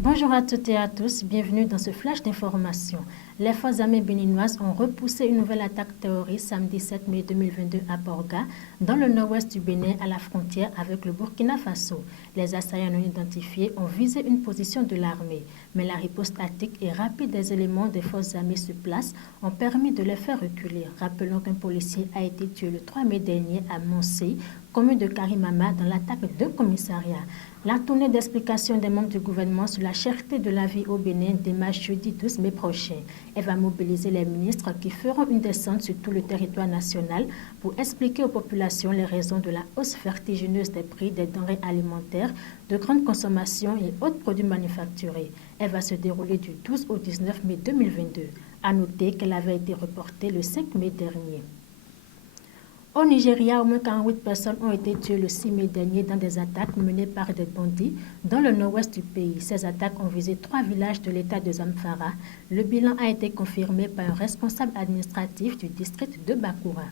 Bonjour à toutes et à tous, bienvenue dans ce flash d'information. Les forces armées béninoises ont repoussé une nouvelle attaque terroriste samedi 7 mai 2022 à Borga, dans le nord-ouest du Bénin, à la frontière avec le Burkina Faso. Les assaillants non identifiés ont visé une position de l'armée, mais la riposte tactique et rapide des éléments des forces armées sur place ont permis de les faire reculer. Rappelons qu'un policier a été tué le 3 mai dernier à Monsey, commune de Karimama, dans l'attaque d'un commissariat. La tournée d'explication des membres du gouvernement sur la cherté de la vie au Bénin démarre jeudi 12 mai prochain. Elle va mobiliser les ministres qui feront une descente sur tout le territoire national pour expliquer aux populations les raisons de la hausse vertigineuse des prix des denrées alimentaires, de grande consommation et autres produits manufacturés. Elle va se dérouler du 12 au 19 mai 2022. À noter qu'elle avait été reportée le 5 mai dernier. Au Nigeria, au moins 48 personnes ont été tuées le 6 mai dernier dans des attaques menées par des bandits dans le nord-ouest du pays. Ces attaques ont visé 3 villages de l'état de Zamfara. Le bilan a été confirmé par un responsable administratif du district de Bakoura.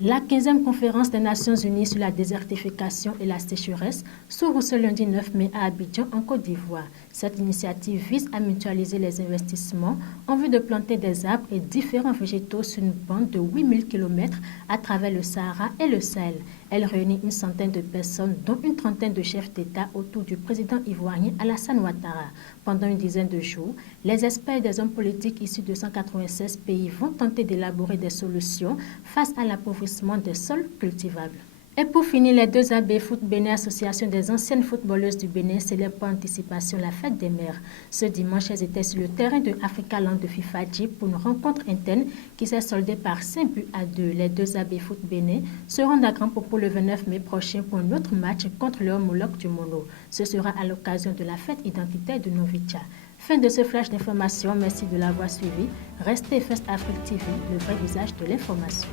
La 15e conférence des Nations Unies sur la désertification et la sécheresse s'ouvre ce lundi 9 mai à Abidjan, en Côte d'Ivoire. Cette initiative vise à mutualiser les investissements en vue de planter des arbres et différents végétaux sur une bande de 8000 km à travers le Sahara et le Sahel. Elle réunit une centaine de personnes, dont une trentaine de chefs d'État autour du président ivoirien Alassane Ouattara. Pendant une dizaine de jours, les experts des hommes politiques issus de 196 pays vont tenter d'élaborer des solutions face à l'appauvrissement des sols cultivables. Et pour finir, les deux AB Foot Bénin, association des anciennes footballeuses du Bénin, célèbrent par anticipation la fête des mères. Ce dimanche, elles étaient sur le terrain de Africa Land de Fifadji pour une rencontre interne qui s'est soldée par 5 buts à 2. Les deux AB Foot Bénin se rendent à Grand Popo le 29 mai prochain pour un autre match contre le homologue du Mono. Ce sera à l'occasion de la fête identitaire de Novicha. Fin de ce flash d'information. Merci de l'avoir suivi. Restez First Afrique TV, le vrai visage de l'information.